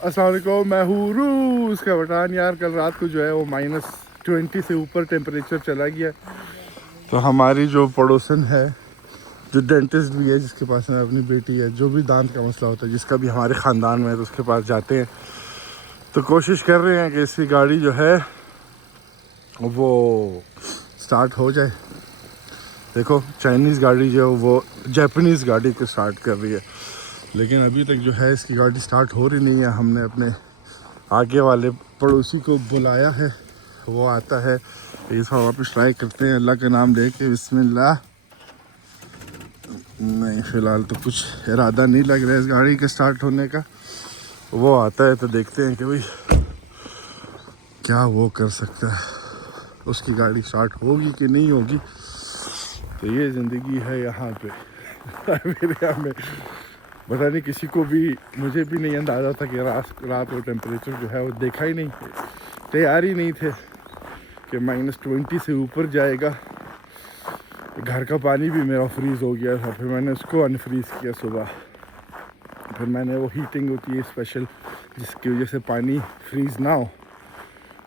अस्सलाम वालेकुम, मैं हूँ रूस का बटान। यार कल रात को जो है वो -20 से ऊपर टेम्परेचर चला गया। तो हमारी जो पड़ोसन है, जो डेंटिस्ट भी है, जिसके पास में अपनी बेटी है, जो भी दांत का मसला होता है, जिसका भी हमारे ख़ानदान में है, तो उसके पास जाते हैं। तो कोशिश कर रहे हैं कि इसकी गाड़ी जो है वो स्टार्ट हो जाए। देखो चाइनीज़ गाड़ी जो है वो जापानीज़ गाड़ी को स्टार्ट कर रही है, लेकिन अभी तक जो है इसकी गाड़ी स्टार्ट हो रही नहीं है। हमने अपने आगे वाले पड़ोसी को बुलाया है, वो आता है। इस बार वापस ट्राई करते हैं अल्लाह का नाम लेके, बिस्मिल्लाह। नहीं, फ़िलहाल तो कुछ इरादा नहीं लग रहा है इस गाड़ी के स्टार्ट होने का। वो आता है तो देखते हैं कि भाई क्या वो कर सकता है, उसकी गाड़ी स्टार्ट होगी कि नहीं होगी। तो ये ज़िंदगी है यहाँ पे मेरे यहाँ में। पता नहीं किसी को भी, मुझे भी नहीं अंदाज़ा था कि रात को टेम्परेचर जो है वो देखा ही नहीं, तैयार ही नहीं थे कि -20 से ऊपर जाएगा। घर का पानी भी मेरा फ्रीज़ हो गया था, फिर मैंने उसको अनफ्रीज़ किया सुबह। फिर मैंने वो हीटिंग होती है स्पेशल, जिसकी वजह से पानी फ्रीज़ ना हो,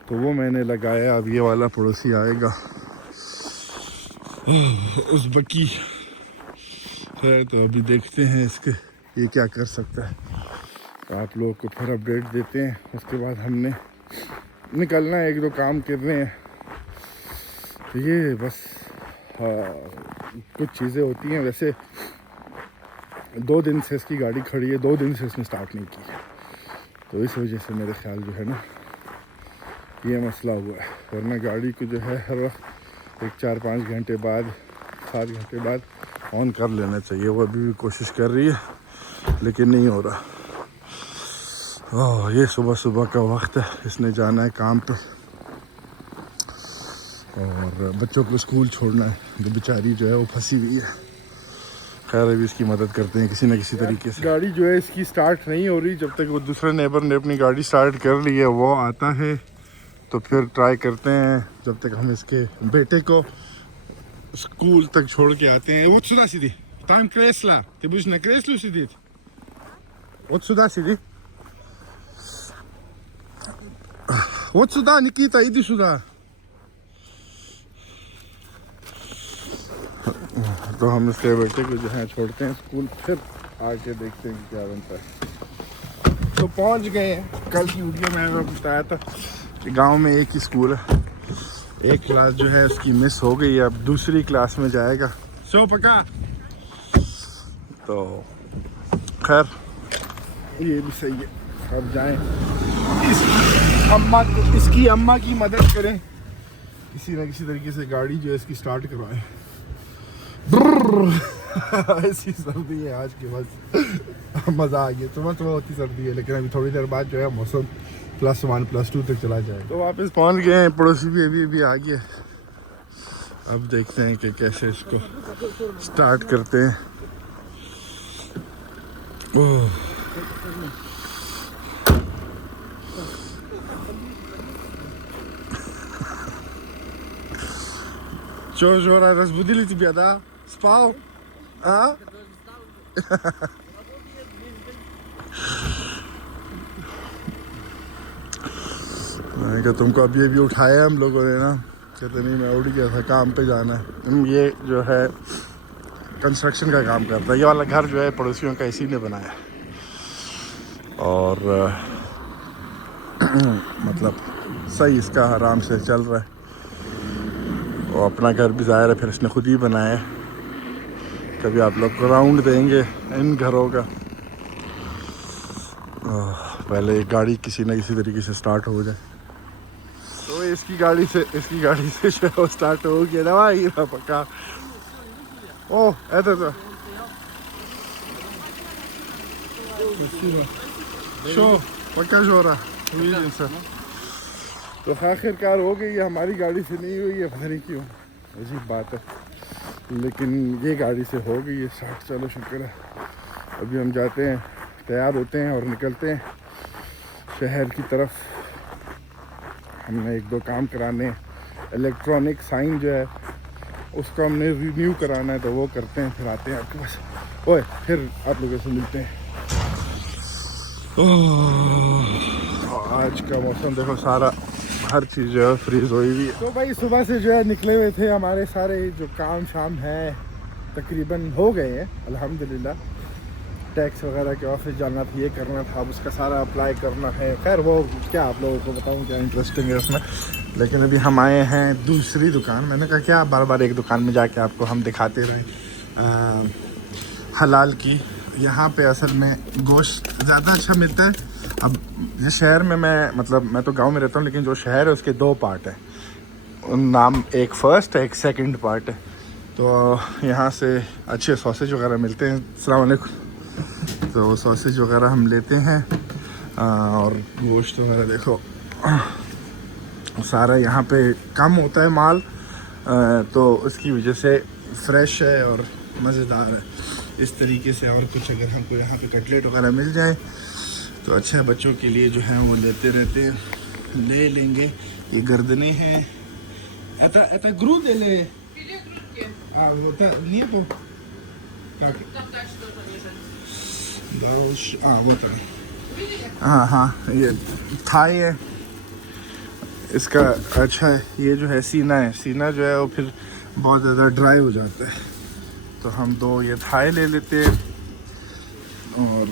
तो वो मैंने लगाया। अब ये वाला पड़ोसी आएगा उज़्बेकी है, तो अभी देखते हैं इसके ये क्या कर सकता है। तो आप लोगों को फिर अपडेट देते हैं। उसके बाद हमने निकलना है, 1-2 काम करने हैं। तो ये बस कुछ चीज़ें होती हैं। वैसे 2 दिन से इसकी गाड़ी खड़ी है, 2 दिन से इसने स्टार्ट नहीं की है, तो इस वजह से मेरे ख्याल जो है ना ये मसला हुआ है। वरना गाड़ी को जो है हर वक्त 4-5 घंटे बाद, 7 घंटे बाद ऑन कर लेना चाहिए। वो अभी भी कोशिश कर रही है लेकिन नहीं हो रहा। ओह, ये सुबह सुबह का वक्त है, इसने जाना है काम पे और बच्चों को स्कूल छोड़ना है। तो बेचारी जो है वो फंसी हुई है। खैर अभी इसकी मदद करते हैं किसी न किसी तरीके से। गाड़ी जो है इसकी स्टार्ट नहीं हो रही। जब तक वो दूसरे नेबर ने अपनी गाड़ी स्टार्ट कर ली है, वो आता है तो फिर ट्राई करते हैं। जब तक हम इसके बेटे को स्कूल तक छोड़ के आते हैं। Вот сюда сиди. Там кресло. Ты будешь на кресле сидеть? Вот сюда сиди. Вот сюда, Никита, иди сюда. तो हम इसके बेटे को जो है छोड़ते हैं स्कूल, फिर आके देखते हैं कि क्या बनता है। तो पहुंच गए हैं। कल की वीडियो में मैंने बताया था कि गांव में एक ही स्कूल है, एक क्लास जो है उसकी मिस हो गई है, अब दूसरी क्लास में जाएगा। सो पका। तो खैर ये भी सही है, अब जाएं, इसकी अम्मा की मदद करें, किसी न किसी तरीके से गाड़ी जो है इसकी स्टार्ट करवाएं। ऐसी सर्दी है आज की, बस मज़ा आ गया। सुबह सुबह होती सर्दी है, लेकिन अभी थोड़ी देर बाद जो है मौसम +1 +2 तक चला जाएगा। तो वापस पहुंच गए हैं, पड़ोसी भी अभी आ गया। अब देखते हैं कि कैसे इसको स्टार्ट करते हैं। ओह, Жора, разбудили тебя, да? Спал? А? मैंने कहा तुमको अभी उठाया हम लोगों ने ना। कहते नहीं, मैं उठ गया था, काम पे जाना है। ये जो है कंस्ट्रक्शन का काम करता है। ये वाला घर जो है पड़ोसियों का इसी ने बनाया और मतलब सही इसका आराम से चल रहा है। और अपना घर भी ज़ाहिर है फिर इसने ख़ुद ही बनाया है। कभी आप लोग को राउंड देंगे इन घरों का। पहले एक गाड़ी किसी न किसी तरीके से स्टार्ट हो जाए। तो इसकी गाड़ी से जो है वो स्टार्ट हो गया। दवा ही था पक्का। ओह ऐसा तो शो पक्का शो रहा। तो आखिरकार हो गई है। हमारी गाड़ी से नहीं हुई है, पता नहीं क्यों, अजीब बात है, लेकिन ये गाड़ी से हो गई है स्टार्ट। चलो शुक्र है। अभी हम जाते हैं, तैयार होते हैं और निकलते हैं शहर की तरफ। हमने 1-2 काम कराने, इलेक्ट्रॉनिक साइन जो है उसको हमने रिन्यू कराना है, तो वो करते हैं, फिर आते हैं आपके पास। ओए फिर आप लोगों से मिलते हैं। आज का मौसम देखो, सारा हर चीज़ जो है फ्रीज हुई हुई है। तो भाई सुबह से जो है निकले हुए थे, हमारे सारे जो काम शाम है तकरीबन हो गए हैं अल्हम्दुलिल्लाह। टैक्स वगैरह के ऑफिस जाना था, ये करना था, अब उसका सारा अप्लाई करना है। खैर वो क्या आप लोगों को बताऊँ क्या इंटरेस्टिंग है उसमें। लेकिन अभी हम आए हैं दूसरी दुकान। मैंने कहा क्या बार बार एक दुकान में जाके आपको हम दिखाते रहें। हलाल की यहाँ पे असल में गोश्त ज़्यादा अच्छा मिलता है। अब जिस शहर में मैं तो गांव में रहता हूँ, लेकिन जो शहर है उसके 2 पार्ट है। उन नाम एक फ़र्स्ट है, एक सेकंड पार्ट है। तो यहाँ से अच्छे सॉसेज वगैरह मिलते हैं। अस्सलाम वालेकुम। तो सॉसेज वगैरह हम लेते हैं और गोश्त वगैरह देखो सारा यहाँ पे कम होता है माल, तो उसकी वजह से फ्रेश है और मज़ेदार है इस तरीके से। और कुछ अगर हमको यहाँ पे कटलेट वगैरह मिल जाए तो अच्छा है। बच्चों के लिए जो है वो लेते रहते हैं, ले लेंगे। ये गर्दने हैं это груди или вот нету как вот हाँ ये थाई है इसका। अच्छा है, ये जो है सीना है। सीना जो है वो फिर बहुत ज़्यादा ड्राई हो जाता है, तो हम 2 ये थाई ले लेते हैं। और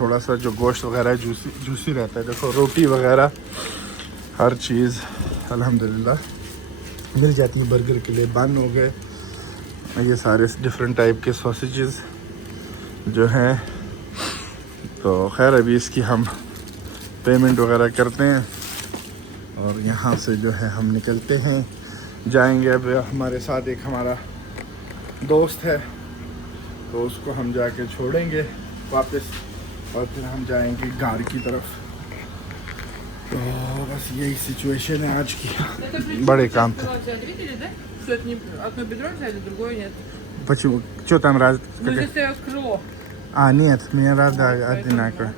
थोड़ा सा जो गोश्त वगैरह है जूसी रहता है। देखो रोटी वगैरह हर चीज़ अल्हम्दुलिल्लाह मिल जाती है। बर्गर के लिए बन हो गए, ये सारे डिफरेंट टाइप के सॉसेजेस जो हैं। तो खैर अभी इसकी हम पेमेंट वगैरह करते हैं और यहाँ से जो है हम निकलते हैं, जाएंगे। अब हमारे साथ एक हमारा दोस्त है, तो उसको हम जाके छोड़ेंगे वापस और फिर हम जाएंगे गाड़ की तरफ। तो बस यही सिचुएशन है आज की। बड़े काम थे। Почему? Что там раз? Нет, мне надо одинаково.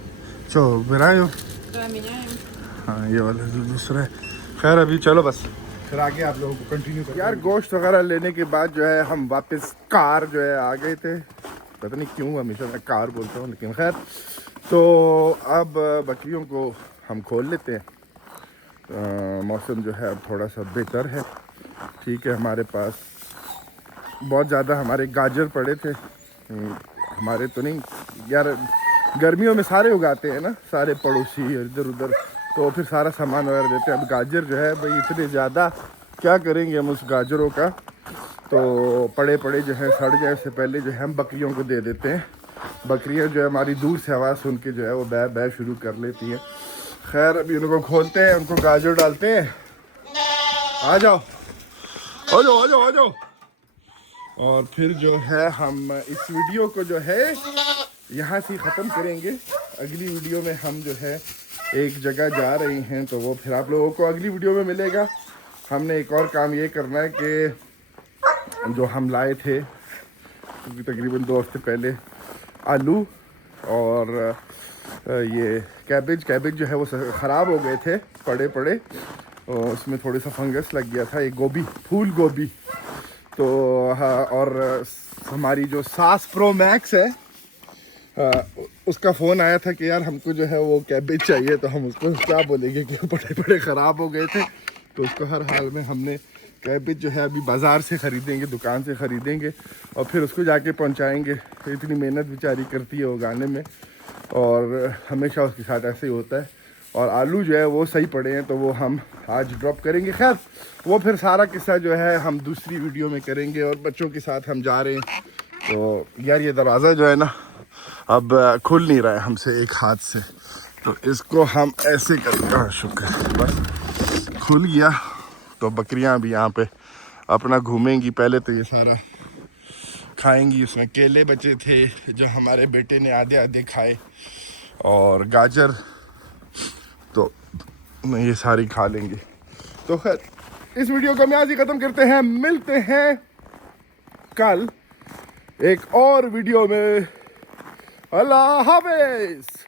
Что, убираю? Да, меняем. हाँ ये वाला दूसरा है। खैर अभी चलो बस फिर आगे आप लोगों को कंटिन्यू करें। यार गोश्त वगैरह लेने के बाद जो है हम वापस कार जो है आ गए थे। पता नहीं क्यों हमेशा मैं कार बोलता हूँ, लेकिन खैर। तो अब बकरियों को हम खोल लेते हैं। मौसम जो है अब थोड़ा सा बेहतर है, ठीक है। हमारे पास बहुत ज़्यादा हमारे गाजर पड़े थे। हमारे तो नहीं यार, गर्मियों में सारे उगाते हैं ना, सारे पड़ोसी इधर उधर, तो फिर सारा सामान वगैरह देते हैं। अब गाजर जो है भाई इतने ज़्यादा क्या करेंगे हम उस गाजरों का, तो पड़े पड़े जो है सड़ जाए उससे पहले जो है हम बकरियों को दे देते हैं। बकरियां जो है हमारी दूर से आवाज़ सुन के जो है वो बै बै शुरू कर लेती हैं। खैर अभी उनको खोलते हैं, उनको गाजर डालते हैं। आ जाओ आ जाओ आ जाओ आ जाओ। और फिर जो है हम इस वीडियो को जो है यहाँ से ख़त्म करेंगे। अगली वीडियो में हम जो है एक जगह जा रही हैं, तो वो फिर आप लोगों को अगली वीडियो में मिलेगा। हमने एक और काम ये करना है कि जो हम लाए थे तकरीबन 2 हफ्ते पहले, आलू और ये कैबेज जो है वो ख़राब हो गए थे पड़े पड़े, और उसमें थोड़ा सा फंगस लग गया था। ये गोभी, फूल गोभी, तो हाँ। और हमारी जो सास प्रो मैक्स है, उसका फ़ोन आया था कि यार हमको जो है वो कैबेज चाहिए। तो हम उसको क्या बोलेंगे कि बड़े बड़े ख़राब हो गए थे, तो उसको हर हाल में हमने कैबेज जो है अभी बाज़ार से ख़रीदेंगे, दुकान से ख़रीदेंगे और फिर उसको जाके पहुंचाएंगे। तो इतनी मेहनत बेचारी करती है उगाने में, और हमेशा उसके साथ ऐसे ही होता है। और आलू जो है वो सही पड़े हैं, तो वो हम आज ड्रॉप करेंगे। खैर वो फिर सारा किस्सा जो है हम दूसरी वीडियो में करेंगे। और बच्चों के साथ हम जा रहे हैं। तो यार ये दरवाज़ा जो है ना अब खुल नहीं रहा है हमसे एक हाथ से, तो इसको हम ऐसे कर, शुक्र बस खुल गया। तो बकरियां भी यहाँ पे अपना घूमेंगी। पहले तो ये सारा खाएंगी। उसमें केले बचे थे जो हमारे बेटे ने आधे आधे खाए, और गाजर तो ये सारी खा लेंगे। तो खैर इस वीडियो को हम यहाँ से ख़त्म करते हैं। मिलते हैं कल एक और वीडियो में। अल्लाह हाफ़िज़।